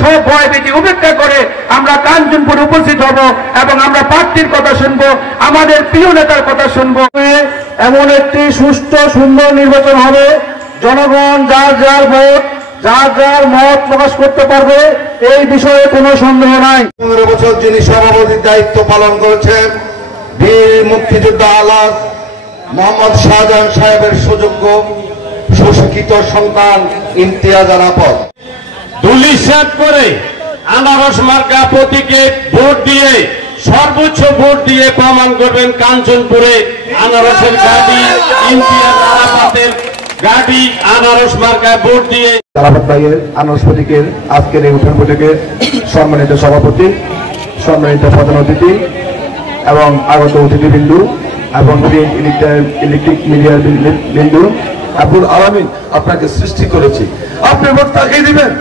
সব ভয় ভীতি উপেক্ষা করে আমরা কাঞ্চনপুরে উপস্থিত হব এবং আমরা প্রার্থীর কথা শুনবো, আমাদের প্রিয় নেতার কথা শুনবো। এমন একটি সুষ্ঠু সুন্দর নির্বাচন হবে, জনগণ যার যার ভোট যার যার মত প্রকাশ করতে পারবে, এই বিষয়ে কোনো সন্দেহ নাই। 15 বছর যিনি সভাপতির দায়িত্ব পালন করেছেন বীর মুক্তিযোদ্ধা আলাস মোহাম্মদ শাহজাহান সাহেবের সুযোগ্য সুশিক্ষিত সন্তান ইমতিয়াজ আরাফত ধূলিসাৎ করে আনারস মার্কা প্রতীকে ভোট দিয়ে সর্বোচ্চ ভোট দিয়ে প্রমাণ করবেন কাঞ্চনপুরে আনারসের গাড়ি ইমতিয়াজ আরাফতের গাড়ি আনারস মার্কায় ভোট দিয়ে। আরাফত ভাইয়ের আনারস প্রতীকের আজকের এই উঠান বৈঠকে সম্মানিত সভাপতি, সম্মানিত প্রধান অতিথি এবং আগত অতিথিবৃন্দু এবং ইলেকট্রিক মিডিয়ার বিন্দু, আব্দুল আলামিন আপনাকে সৃষ্টি করেছি, আপনি ভোট তাকেই দিবেন।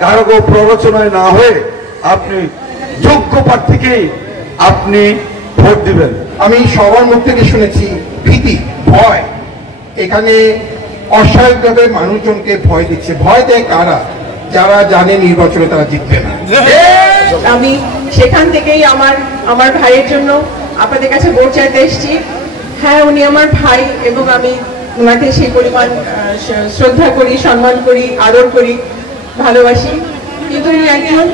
কারো প্ররোচনায় না হয়ে আপনি যোগ্য প্রার্থীকে আপনি ভোট দিবেন। আমি সবার মুখ থেকে শুনেছি ভীতি, ভয়, এখানে অস্বাভাবিকভাবে মানুষজনকে ভয় দিচ্ছে। ভয় দেয় কারা? যারা জানে নির্বাচনে তারা জিতবে না। আমি সেখান থেকেই আমার ভাইয়ের জন্য আপনাদের কাছে ভোট চাইতে এসেছি। হ্যাঁ, উনি আমার ভাই এবং আমি ওনাকে সেই পরিমাণ শ্রদ্ধা করি, সম্মান করি, আদর করি, ভালোবাসি। কিন্তু উনি একজন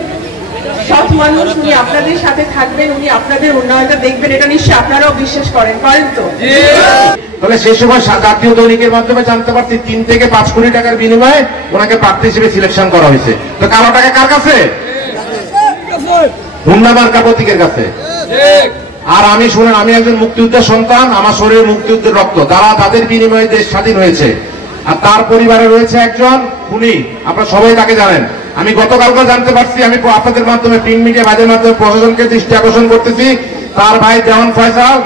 সৎ মানুষ, উনি আপনাদের সাথে থাকবেন, উনি আপনাদের উন্নয়নটা দেখবেন, এটা নিশ্চয়ই আপনারাও বিশ্বাস করেন তো। তাহলে সেই সময় জাতীয় দৈনিকের মাধ্যমে জানতে পারছি 3 থেকে 5 কোটি টাকার বিনিময়ে ওনাকে প্রার্থী হিসেবে সিলেকশন করা হয়েছে। তো কালো টাকা কার কাছে? হুন্ডা মার্কা প্রতীকের কাছে। আর আমি শুনেন, আমি একজন মুক্তিযুদ্ধের সন্তান, আমার শরীরে মুক্তিযুদ্ধের রক্ত, তারা তাদের বিনিময়ে দেশ স্বাধীন হয়েছে। আর তার পরিবারে রয়েছে একজন খুনি, আপনারা সবাই তাকে জানেন। আমি গতকালকে জানতে পারছি, আমি আপনাদের মাধ্যমে প্রিন্ট মিডিয়া বাজের মাধ্যমে প্রশাসনকে দৃষ্টি আকর্ষণ করতেছি, তার ভাই দেওয়ান ফয়সাল,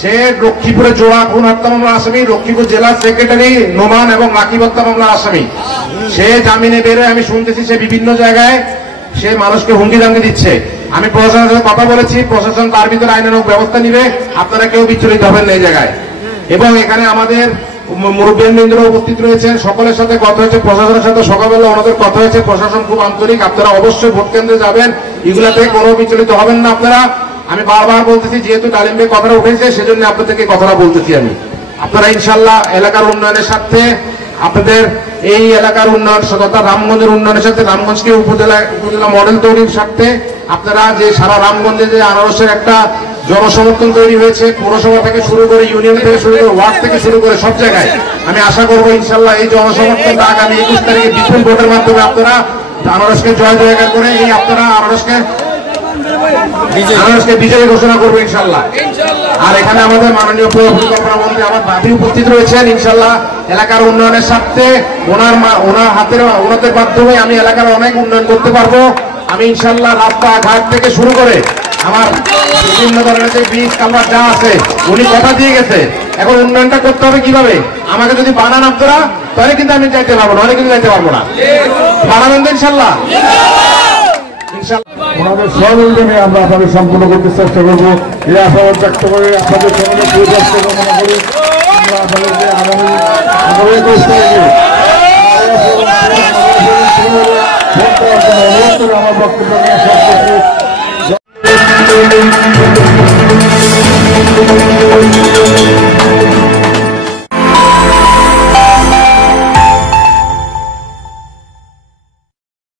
সে লক্ষ্মীপুরে জোড়া খুন হত্যা মামলার আসামি, লক্ষ্মীপুর জেলা সেক্রেটারি নোমান এবং রাকিব হত্যা মামলার আসামি। সে জামিনে বেরোয়, আমি শুনতেছি সে বিভিন্ন জায়গায় সে মানুষকে হুমকি দামকি দিচ্ছে। আমি প্রশাসনের সাথে কথা বলেছি, প্রশাসন তার ভিতরে আইনানুগ ব্যবস্থা নিবে, আপনারা কেউ বিচলিত হবেন না এই জায়গায়। এবং এখানে আমাদের মুরব্বীবৃন্দ উপস্থিত রয়েছেন, সকলের সাথে কথা হয়েছে, প্রশাসনের সাথে সকালবেলা ওনাদের কথা হয়েছে, প্রশাসন খুব আন্তরিক, আপনারা অবশ্যই ভোট কেন্দ্রে যাবেন, এগুলা থেকে কোনো বিচলিত হবেন না আপনারা। আমি বারবার বলতেছি, যেহেতু ডালিম ভাই কথাটা উঠেছে সেজন্য আপনাদেরকে কথাটা বলতেছি আমি। আপনারা ইনশাল্লাহ এলাকার উন্নয়নের সাথে, আপনাদের এই এলাকার উন্নয়ন তথা রামগঞ্জের উন্নয়নের সাথে, রামগঞ্জকে উপজেলা মডেল তৈরির স্বার্থে আপনারা যে সারা রামগঞ্জে যে আনারসের একটা জনসমর্থন তৈরি হয়েছে, পৌরসভা থেকে শুরু করে, ইউনিয়ন থেকে শুরু করে, ওয়ার্ড থেকে শুরু করে সব জায়গায়, আমি আশা করবো ইনশাল্লাহ এই জনসমর্থনটা আগামী 21 তারিখে বিপুল ভোটের মাধ্যমে আপনারা আনারসকে জয় জয়কার করে এই আপনারা আনারসকে বিজয়ী ঘোষণা করবো ইনশাল্লাহ। আর এখানে আমাদের মাননীয় পরিকল্পনা মন্ত্রী আমার ভাবি উপস্থিত রয়েছেন। ইনশাল্লাহ এলাকার উন্নয়নের স্বার্থে ওনাদের মাধ্যমে আমি এলাকার অনেক উন্নয়ন করতে পারবো। আমি ইনশাল্লাহ রাস্তাঘাট থেকে শুরু করে আমার বিভিন্ন ধরনের যে বীজ কালভার যা আছে উনি কথা দিয়ে গেছে। এখন উন্নয়নটা করতে হবে কিভাবে? আমাকে যদি বানান আপনারা, তাহলে কিন্তু আমি যাইতে পারবো না, অনেক কিন্তু যাইতে পারবো না। বানাবেন তো ইনশাল্লাহ? ওনাদের সহযোগিতা আমরা আপনাদের সম্পূর্ণ করতে চেষ্টা করবো। এই আশাবাদ ব্যক্ত করে আপনাদের সকলে সুস্বাস্থ্য কামনা করি। আমরা আপনাদেরকে আগামী 21 তারিখে আমার বক্তব্য নিয়ে শেষ করছি।